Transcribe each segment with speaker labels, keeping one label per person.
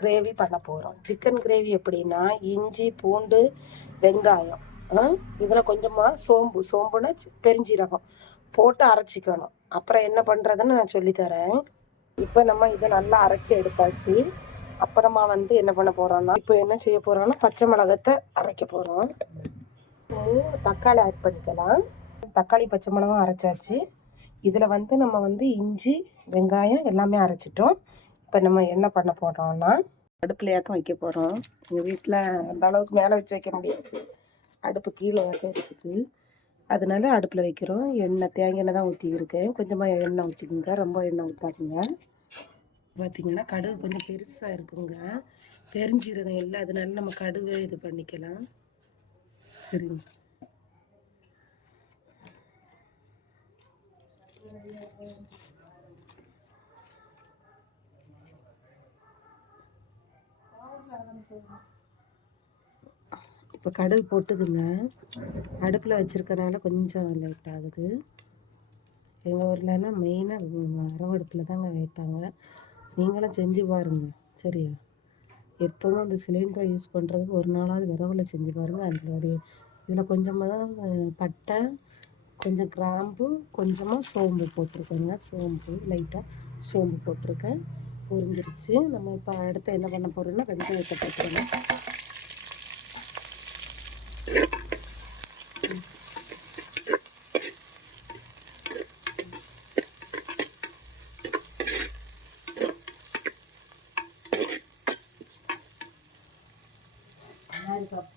Speaker 1: Gravy பண்ண போகிறோம் chicken gravy எப்படின்னா இஞ்சி பூண்டு வெங்காயம் இதில் கொஞ்சமாக சோம்பு சோம்புன்னா பெருஞ்சீரகம் போட்டு அரைச்சிக்கணும். அப்புறம் என்ன பண்ணுறதுன்னு நான் சொல்லித்தரேன். இப்போ நம்ம இதை நல்லா அரைச்சி எடுத்தாச்சு. அப்புறமா வந்து என்ன பண்ண போகிறோம்னா இப்போ என்ன செய்ய போகிறோம்னா பச்சை மிளகத்தை அரைக்க போகிறோம் தக்காளி ஆட் பண்ணிக்கலாம். தக்காளி பச்சை மிளகும் அரைச்சாச்சு. இதில் வந்து நம்ம வந்து இஞ்சி வெங்காயம் எல்லாமே அரைச்சிட்டோம். இப்போ நம்ம என்ன பண்ண போகிறோம்னா அடுப்புலையாக்கம் வைக்க போகிறோம் எங்கள் வீட்டில் அந்த அளவுக்கு மேலே வச்சு வைக்க முடியாது. அடுப்பு கீழே வைக்க இருக்குது அதனால அடுப்பில் வைக்கிறோம். எண்ணெய் தேங்காய் எண்ணெய் தான் ஊற்றிக்கிருக்கேன் கொஞ்சமாக எண்ணெய் ஊற்றிக்குங்க ரொம்ப எண்ணெய் ஊற்றாதீங்க பார்த்தீங்கன்னா கடுகு கொஞ்சம் பெருசாக இருக்குங்க. தெரிஞ்சிருங்க இல்லை. அதனால நம்ம கடுகு இது பண்ணிக்கலாம். சரிங்க. இப்போ கடுகு போட்டுதுங்க அடுப்பில் வச்சுருக்கனால கொஞ்சம் லேட் ஆகுது. எங்கள் ஊர்லலாம் மெயினாக வரவடுப்பில் தாங்க வைப்பாங்க. நீங்களும் செஞ்சு பாருங்க. சரியா? எப்போவும் அந்த சிலிண்டரை யூஸ் பண்ணுறதுக்கு ஒரு நாளாவது விரவில் செஞ்சு பாருங்கள் அதனுடைய இதில் கொஞ்சமாக பட்டை கொஞ்சம் கிராம்பு கொஞ்சமாக சோம்பு போட்டிருக்கேங்க. சோம்பு லைட்டாக சோம்பு போட்டிருக்கேன். பொரிஞ்சிருச்சு. நம்ம இப்போ அடுத்து என்ன பண்ண போகிறோம்னா வெங்காயத்தை போட்டுருங்க.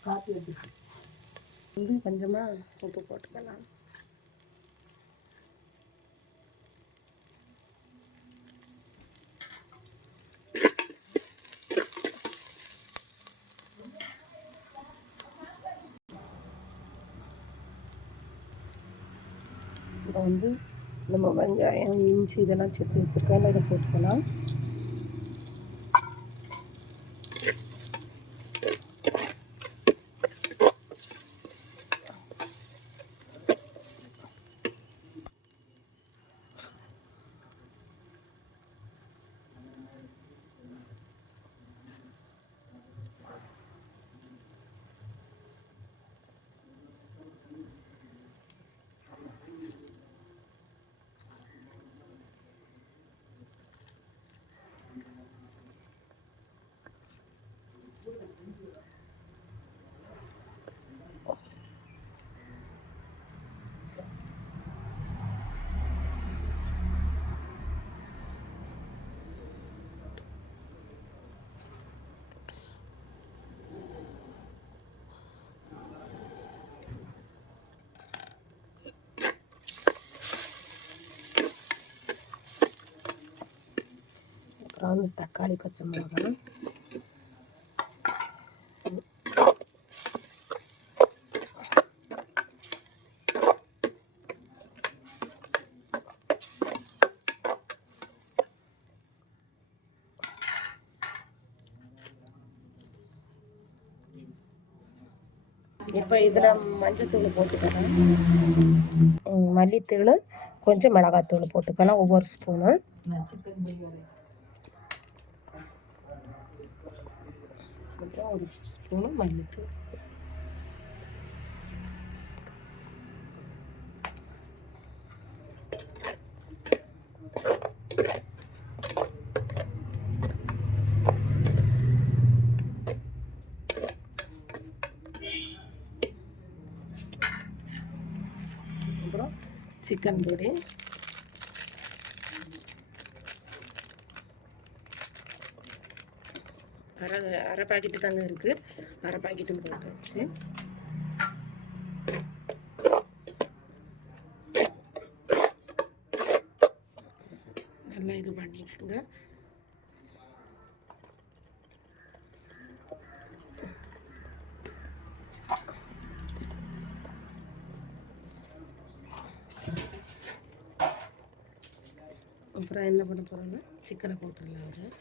Speaker 1: காப்பி வந்து கொஞ்சமாக உப்பு போட்டுக்கலாம் இப்போ வந்து நம்ம வெங்காயம் இஞ்சி இதெல்லாம் செத்து வச்சுருக்கோம். இதை போட்டுக்கலாம். அப்புறம் வந்து தக்காளி பச்சை மிளகாய். இப்போ இதில் மஞ்சத்தூள் போட்டுக்கணும் மல்லித்தூள் கொஞ்சம் மிளகாத்தூள் போட்டுக்கலாம் ஒவ்வொரு ஸ்பூனு கொஞ்சம் ஒரு ஸ்பூனு மல்லித்தூள் அப்புறம் சிக்கன் பொடி அரை அரை பாக்கெட்டு தாங்க இருக்குது அரை பாக்கெட்டும் போட்டாச்சு. நல்லா இது பண்ணிட்டுங்க அப்புறம் என்ன பண்ண போகிறோன்னா சிக்கனை போட்டுடலாம்.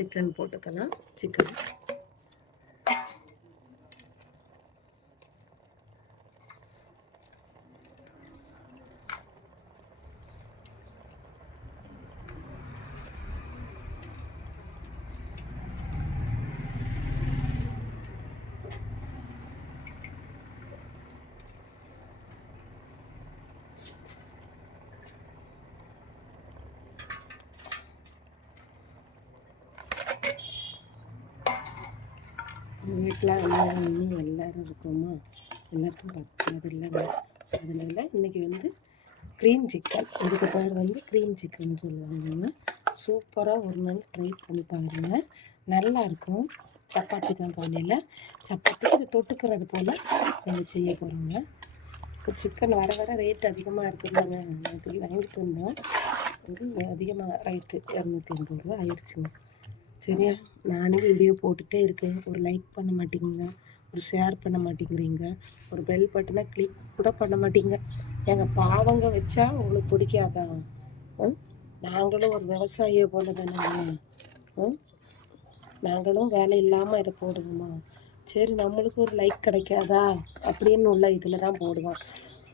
Speaker 1: அதை சிக்கன் போட்டுக்கலாம் சிக்கன் வீட்டில் எல்லாம் இன்னும் எல்லோரும் இருக்கோமா? எல்லாருக்கும் பத்தாது இல்லை. அதனால இன்றைக்கி வந்து க்ரீம் சிக்கன் இதுக்கு பேர் வந்து க்ரீம் சிக்கன் சொல்லுவாங்க. சூப்பராக ஒரு நாள் ட்ரை பண்ணி பாருங்கள் நல்லாயிருக்கும் சப்பாத்தி தான் காலையில். சப்பாத்திக்கு இது தொட்டுக்கிறது போல் நீங்கள் செய்ய போகிறோங்க இப்போ சிக்கன் வர வர ரேட் அதிகமாக இருக்குதுங்க நேற்று வாங்கிட்டு வந்தோம் அதிகமாக ரேட்டு இரநூத்தி ஐம்பது ரூபா ஆயிடுச்சுங்க சரியா? நானே வீடியோ போட்டுகிட்டே இருக்கேன். ஒரு லைக் பண்ண மாட்டேங்கிறீங்க ஒரு ஷேர் பண்ண மாட்டேங்கிறீங்க. ஒரு பெல் பட்டனை கிளிக் கூட பண்ண மாட்டீங்க. எங்கள் பாவங்க வச்சா உங்களுக்கு பிடிக்காதா? ம்? நாங்களும் ஒரு விவசாயியை போல தானே. ம்? நாங்களும் வேலை இல்லாமல் இதை போடுவோமா? சரி நம்மளுக்கு ஒரு லைக் கிடைக்காதா? அப்படின்னு உள்ள இதில் தான் போடுவோம்.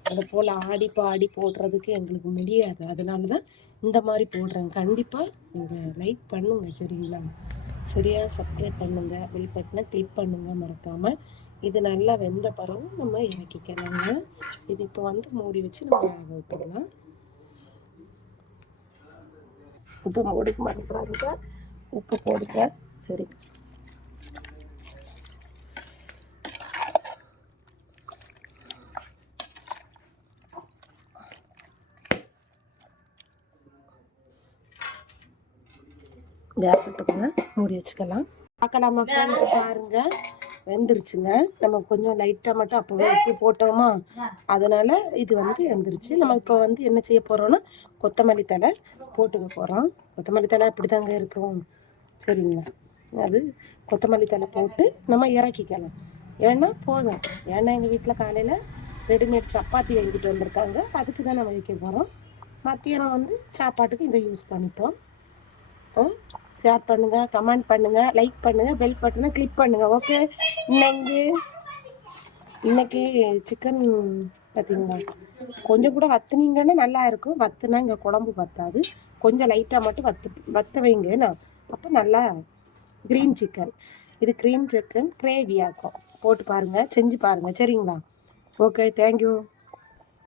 Speaker 1: அது போல் ஆடி பாடி போடுறதுக்கு எங்களுக்கு முடியாது. அதனால தான் இந்த மாதிரி போடுறேன். கண்டிப்பாக நீங்கள் லைக் பண்ணுங்கள் சரிங்களா? சரியா சப்ஸ்கிரைப் பண்ணுங்கள் பெல் பட்டனை கிளிக் பண்ணுங்கள் மறக்காமல் இது நல்லா வெந்த பிறகு நம்ம இறக்கிக்கலாங்க இது இப்போ வந்து மூடி வச்சு நம்ம ஆக விட்டுடலாம் உப்பு போடுக்க மாட்டேங்கிறாங்க உப்பு போடுங்க. சரி. வேகட்டுக்குங்க மூடி வச்சுக்கலாம். பார்க்கலாமா friends? பாருங்க. வெந்துருச்சுங்க. நம்ம கொஞ்சம் லைட்டாக மட்டும் அப்போவே உப்பு போட்டோமா? அதனால இது வந்து வெந்துருச்சு. நம்ம இப்போ வந்து என்ன செய்ய போகிறோம்னா கொத்தமல்லி தழை போட்டுக்க போகிறோம் கொத்தமல்லி தழை அப்படி தாங்க இருக்கும். சரிங்களா? அது கொத்தமல்லி தழை போட்டு நம்ம இறக்கிக்கலாம். ஏன்னா போதும். ஏன்னா எங்கள் வீட்டில் காலையில் ரெடிமேட் சப்பாத்தி வாங்கிட்டு வந்திருக்காங்க. அதுக்கு தான் நம்ம வைக்க போகிறோம் மத்தியானம் வந்து சாப்பாட்டுக்கு இதை யூஸ் பண்ணிப்போம். ஷேர் பண்ணுங்க கமெண்ட் பண்ணுங்க லைக் பண்ணுங்க பெல் பட்டனை கிளிக் பண்ணுங்க ஓகே இன்னைக்கு இன்னைக்கு சிக்கன் பார்த்தீங்களா? கொஞ்சம் கூட வத்துனீங்கன்னா நல்லா இருக்கும். வத்துனா இங்கே குழம்பு பத்தாது கொஞ்சம் லைட்டாக மட்டும் வத்து வத்த வைங்க. அப்போ நல்லா க்ரீன் சிக்கன் இது க்ரீன் சிக்கன் கிரேவி ஆக்கும். போட்டு பாருங்கள் செஞ்சு பாருங்கள் சரிங்களா? Okay thank you